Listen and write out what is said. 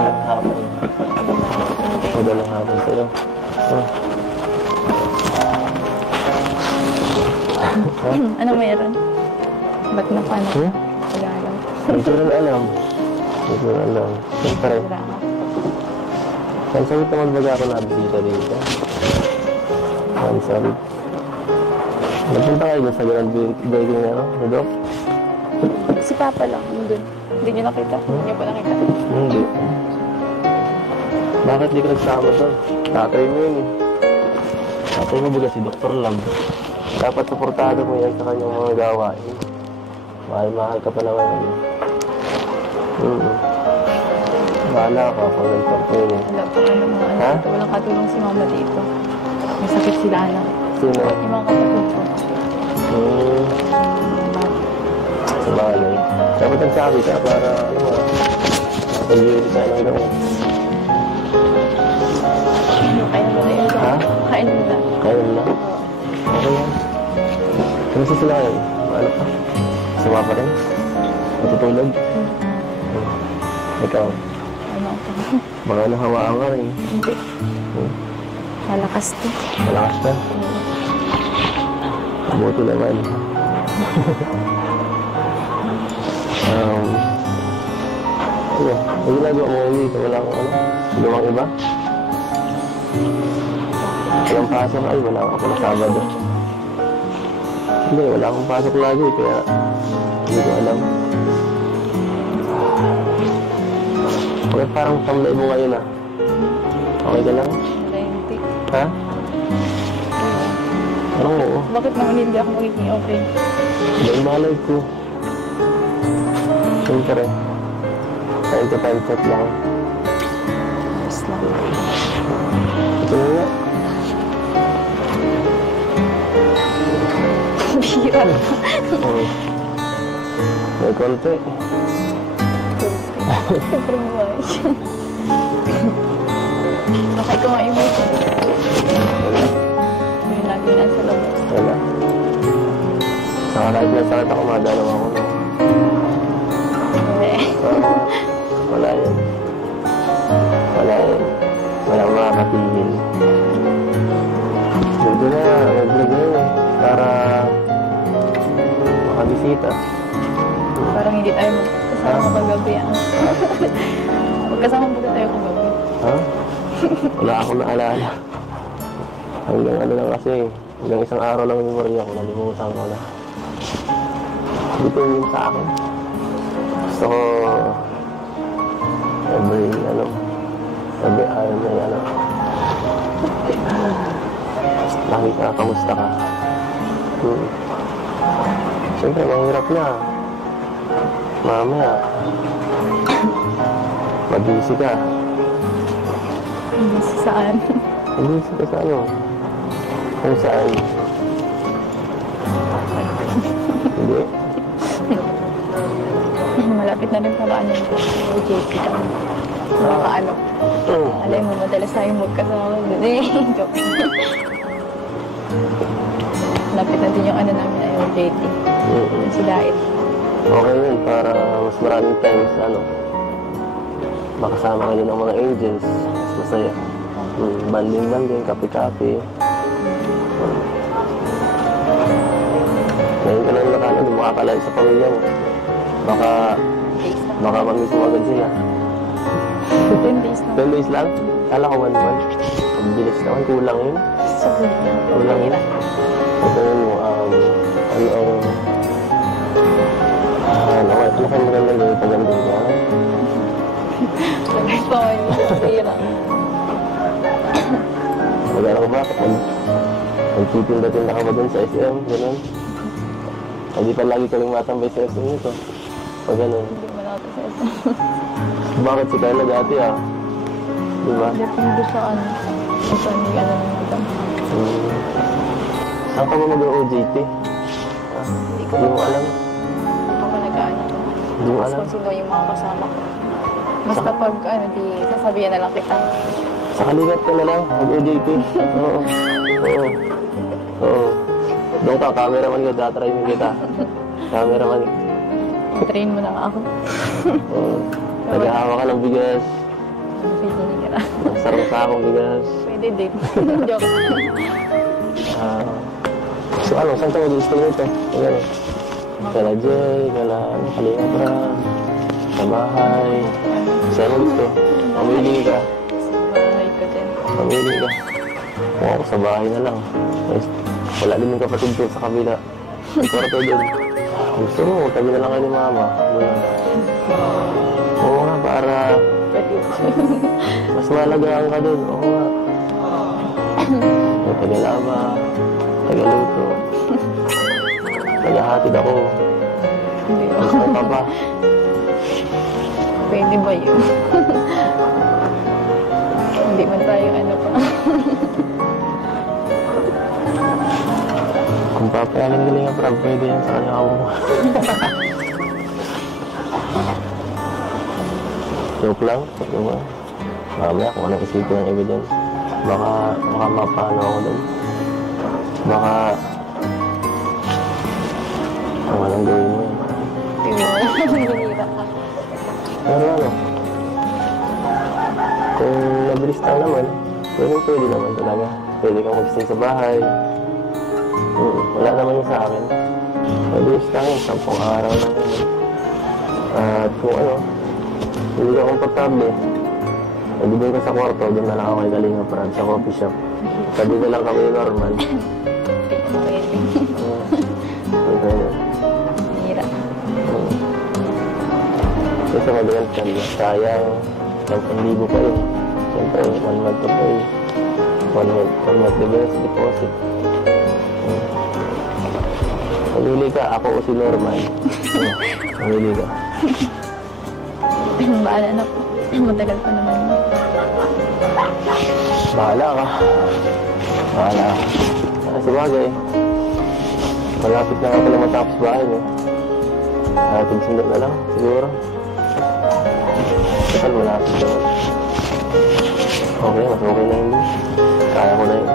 Magandang hapon. Magandang hapon sa'yo. Ano meron? Ba't na paano? Wala alam. Hindi ko rin alam. Siyempre. Saan sabi naman baga ako nabisita dito? Ang sabi. Nagpunta kayo sa Grand Baking na, no? Doc? Si Papa lang, doon. Hindi niyo nakita? Hindi niyo pa nakita? Hindi. Bakit di ka nagsama doon? Tatay mo yun eh. Tatay mo baga si Dr. Lam. Dapat suportado mo yan sa kanyang mga gawain. Mahal ka pa naman yun. Bahala ka kung nagpag ko yun eh. Wala pa ano mga ano dito. Walang katulong si Mama dito. May sakit sila anak. Sino? Yung mga kapatid ko. Sabagay. Dapat nagsabi ka para ano mo. Pag-iwili tayo ng gawin. Kain mo na yun. Ha? Kain mo na. Kain mo na? Okay yan. Kamusta sila kayo? Ano pa? Sama pa rin? Natutulog? Ikaw? Ano ako? Baka nahawaan ka rin. Hindi. Malakas to. Malakas ka? Buti naman. Ano? Ang ginagawa mo dito? Wala akong ano? Lumang iba? Walang pasok ay wala ako na Sabado. Hindi, wala akong pasok lagi kaya hindi ko alam. Okay, parang tamlay mo ngayon ah. Okay ka lang? Hindi. Ha? Parang oo. Bakit naman hindi ako magiging okay? Hindi malay ko. Siyempre. Time to time check lang. Yes lang. Ito na nga. Bihira. May konti. Siyempre mo ba? Bakit ko nga yung may yung lagi na sa labas. Wala. Saka kahit na sakit ako, madalaw ako na. Wala yun. Wala yun. Walang makakatigil. Dito na, mag-vlog na yun. Para makabisita. Parang hindi tayo magkasama kagabi. Magkasama ba tayo kagabi? Ha? Wala akong naalala. Hanggang ano lang kasi, hanggang isang araw lang yung memory ako, nalimutan ko na. Dito yun sa akin. Gusto ko, every araw na yan, lagi ka, kamusta ka? Siyempre, mahirap na. Mamaya, mag-busy ka. Saan? Mag-busy ka sa ano? Kung saan? Hindi. Malapit na rin para ano yung JP kami. Ano? Alay mo, madalas tayo magkasama. Joke. Malapit na din yung ano namin ay yung JP. Si Dait. Okay yun, para mas maraming times, makasama kayo ng mga angels. Mas masaya. Banding, kape-kape. Ngayon ka lang nakano, makakalayo sa pamilya mo. Baka mamiss mo agad sila. 10 days lang. 10 days lang? Kala ko 1 month. Ang bilis naman, kulang yun. Kulang yun. Ito yun mo, ano kayo magandang gawin pag gandun ka? Sabay pa kayo, pira. Magana ko ba? Magtitinda-tinda ka ba dun sa SM? Ganun? Hindi pa lagi ka lang matambay sa SM nito. Pag ganun. Hindi mo na ako sa SM. Bakit si Kayla dati Diba? Depende sa ano. Ito hindi ano ng madam. Saan ka ba mag-OJT? Hindi ko Hindi mo alam? Hindi ko nag-ano. Hindi mo alam? Kung sino yung mga kasama ko. Basta pag di sasabihan na lang kita. Sa kaligat ka na lang, mag-OJT. Oo. Doon ka, cameraman ko, tatry mo kita. Cameraman. Train mo na nga ako. Naghahawa ka ng bigas. sakong bigas. Pwede din. Joke. So ano, saan ka mag-i-stay nito? Ayan. Kala Jay, kala Kalinga Prab, sa bahay. Saan mo gusto? Mamili ka. Bahay ko din. Mamili ka. Kung ako sa bahay na lang. Wala din yung kapatid ko sa kabila. Kwarto din. Gusto mo, tabi na lang kayo ni mama. Oo nga, para mas malagaan ka dun. Oo nga. May tagalaba, tagaluto. Tagahatid ako. Hindi ba? Gusto ka pa. Pwede ba yun? Hindi man tayo ano pa. Kung papayanin galing nga Prab, pwede yan sa kanya ako. Joke lang, diba? Mamaya kung anong isipin ng evidence. Baka mapano ako doon. Baka kung anong gawin mo. Binira ka. Pero ano, kung nabilis lang naman, pwede naman talaga. Pwede kang mag-stay sa bahay. Wala naman yung sa akin. Mabilis lang yun, 10 araw lang yun. At kung ano, hindi ka komportable, nagibigay ka sa kwarto, doon na lang ako kay Kalinga Prab sa coffee shop. Sabi na lang kami normal. Pwede. Pwede. Binira. Kasi madagal ka, sayang, 10,000 pa yun. Siyempre, 1 month to pay. 1 month deposit. Mamili ka, ako o si Norman. Mamili ka. Bahala na po. Matagal pa naman. Bahala ka. Bahala ka. Sa bagay, malapit na nga pala matapos bahay mo. Natin sundot na lang, siguro. Kapag malapit na. Okay, mas okay na yun. Kaya ko na yun.